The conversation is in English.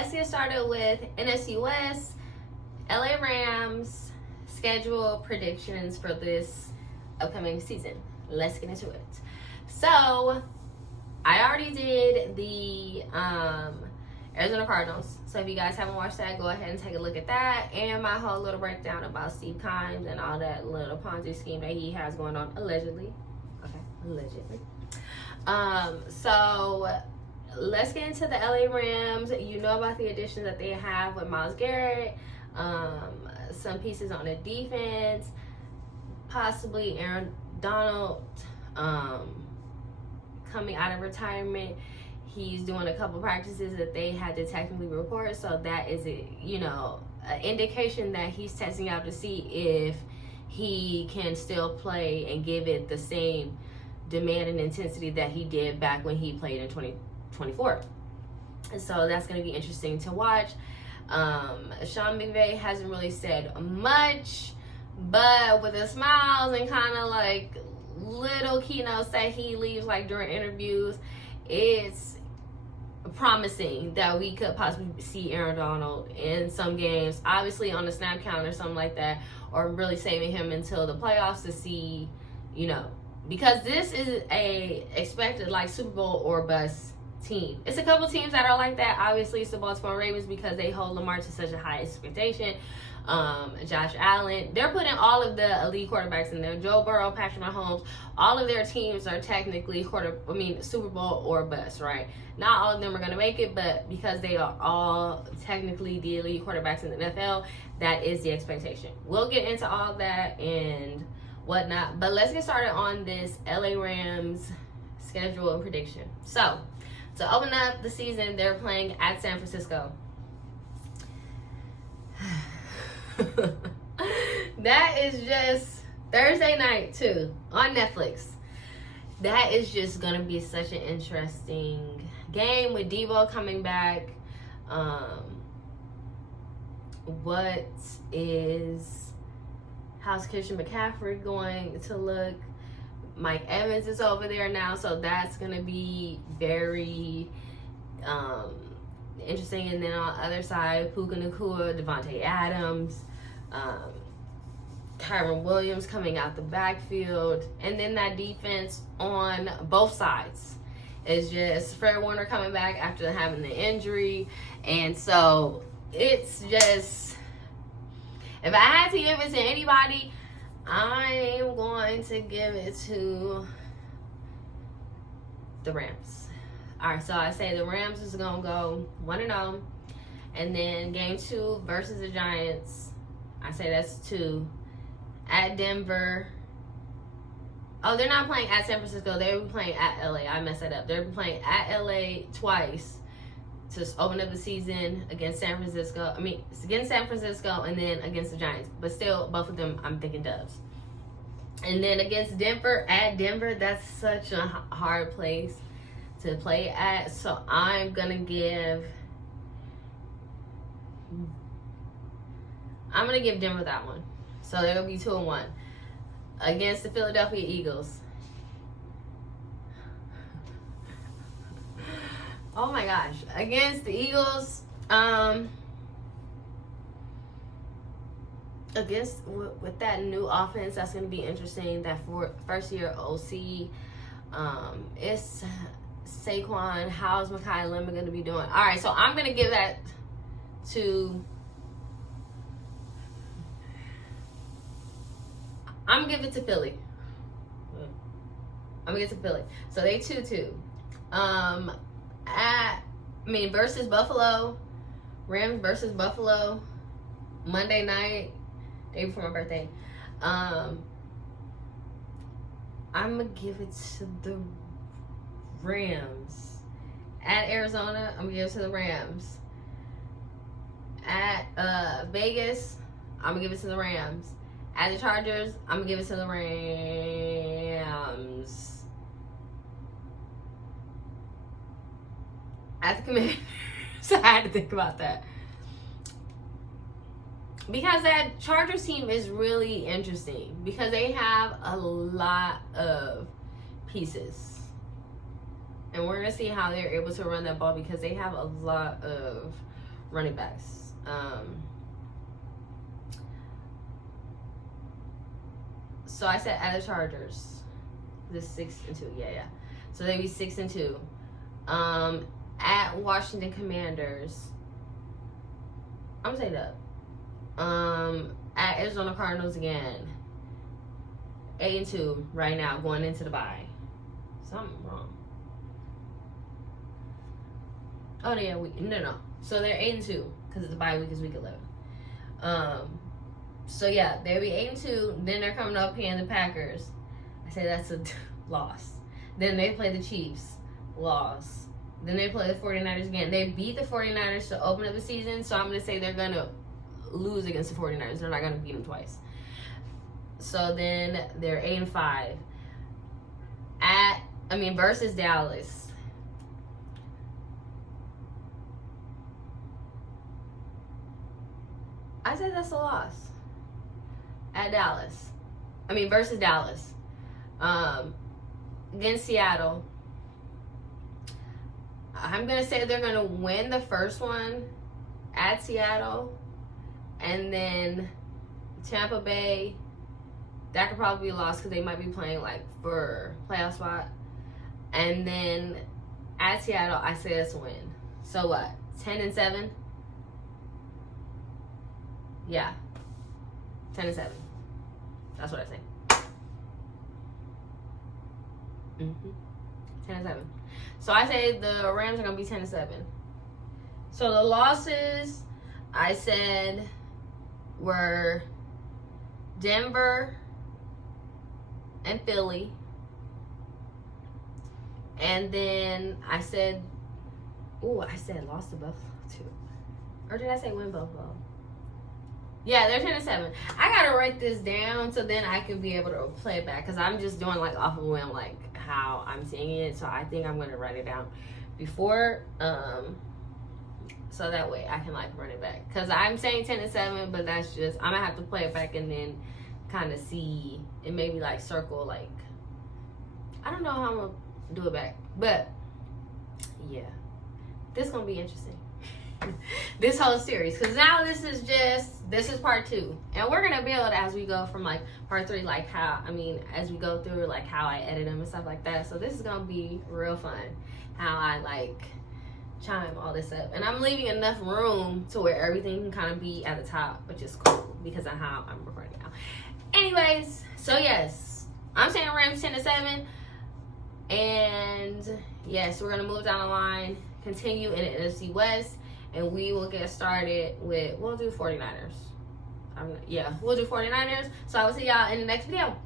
let's get started with NFC West, LA Rams schedule predictions for this upcoming season. Let's get into it. So, I already did the Arizona Cardinals. So if you guys haven't watched that, go ahead and take a look at that. And my whole little breakdown about Steve Kimes and all that little Ponzi scheme that he has going on, allegedly. Okay, allegedly. So let's get into the LA Rams. You know about the additions that they have with Myles Garrett, some pieces on the defense, possibly Aaron Donald coming out of retirement. He's doing a couple practices that they had to technically report, so that is an indication that he's testing out to see if he can still play and give it the same demand and intensity that he did back when he played in 2024. And so that's going to be interesting to watch. Sean McVay hasn't really said much, but with the smiles and kind of like little keynotes that he leaves like during interviews, it's promising that we could possibly see Aaron Donald in some games, obviously on the snap count or something like that, or really saving him until the playoffs to see, because this is a expected like Super Bowl or bust team. It's a couple teams that are like that. Obviously it's the Baltimore Ravens because they hold Lamar to such a high expectation. Josh Allen, they're putting all of the elite quarterbacks in there. Joe Burrow, Patrick Mahomes, all of their teams are technically Super Bowl or bust, right? Not all of them are going to make it, but because they are all technically the elite quarterbacks in the NFL, that is the expectation. We'll get into all that and whatnot, but let's get started on this LA Rams schedule and prediction. So, to open up the season, they're playing at San Francisco. That is just Thursday night too on Netflix. That is just gonna be such an interesting game with Debo coming back. How's Christian McCaffrey going to look? Mike Evans is over there now, so that's gonna be very interesting. And then on the other side, Puka Nacua, Devontae Adams, Kyron Williams coming out the backfield, and then that defense on both sides is just Fred Warner coming back after having the injury. And so it's just, if I had to give it to anybody, I'm going to give it to the Rams. Alright, so I say the Rams is going to go 1-0. And then game 2 versus the Giants, I say that's 2. At Denver. Oh, they're not playing at San Francisco. They'll be playing at LA. I messed that up. They're playing at LA twice to open up the season against San Francisco. Against San Francisco and then against the Giants. But still, both of them, I'm thinking dubs. And then against Denver, at Denver, that's such a hard place to play at. So I'm going to give Denver that one. So there will be 2-1 against the Philadelphia Eagles. Oh my gosh. Against the Eagles, with that new offense, that's going to be interesting. That first year OC, it's Saquon. How's Mekhi Lemon going to be doing? All right, so I'm going to give that to... I'm going to give it to Philly. So they 2-2. Versus Buffalo. Rams versus Buffalo. Monday night. Day before my birthday. I'm going to give it to the Rams. At Arizona, I'm going to give it to the Rams. At Vegas, I'm going to give it to the Rams. At the Chargers, I'm going to give it to the Rams. At the Commanders, I had to think about that. Because that Chargers team is really interesting. Because they have a lot of pieces. And we're going to see how they're able to run that ball because they have a lot of running backs. So I said at the Chargers, this 6-2. Yeah. So they'd be 6-2. At Washington Commanders, I'm gonna say that. At Arizona Cardinals again, 8-2 right now, going into the bye. Something wrong. Oh yeah, no. So they're 8-2 because the bye week is week 11. So yeah, they'll be 8-2. Then they're coming up here in the Packers. I say that's a loss. Then they play the Chiefs, loss. Then they play the 49ers again. They beat the 49ers to open up the season, so I'm going to say they're going to lose against the 49ers. They're not going to beat them twice. So then they're 8-5. Versus Dallas. I said that's a loss. At Dallas. Versus Dallas. Against Seattle. I'm going to say they're going to win the first one at Seattle. And then Tampa Bay, that could probably be a loss because they might be playing like for playoff spot. And then at Seattle, I say that's a win. So what? 10-7? Yeah. 10-7. That's what I say. 10-7. So I say the Rams are going to be 10-7. So the losses I said were Denver and Philly. And then I said lost to Buffalo too. Or did I say win Buffalo? Yeah, they're 10-7. I gotta write this down so then I can be able to play it back because I'm just doing like off of whim, like how I'm seeing it. So I think I'm gonna write it down before, so that way I can like run it back. Because I'm saying 10-7, but that's just I'm gonna have to play it back and then kind of see and maybe like circle like I don't know how I'm gonna do it back, but yeah, this is gonna be interesting. This whole series, because now this is part 2, and we're gonna build as we go from like part 3, like how as we go through like how I edit them and stuff like that. So this is gonna be real fun how I like chime all this up, and I'm leaving enough room to where everything can kind of be at the top, which is cool because of how I'm recording now. Anyways, so yes, I'm saying Rams 10-7, and yes, we're gonna move down the line, continue in the NFC West. And we will get started with, we'll do 49ers. We'll do 49ers. So I will see y'all in the next video.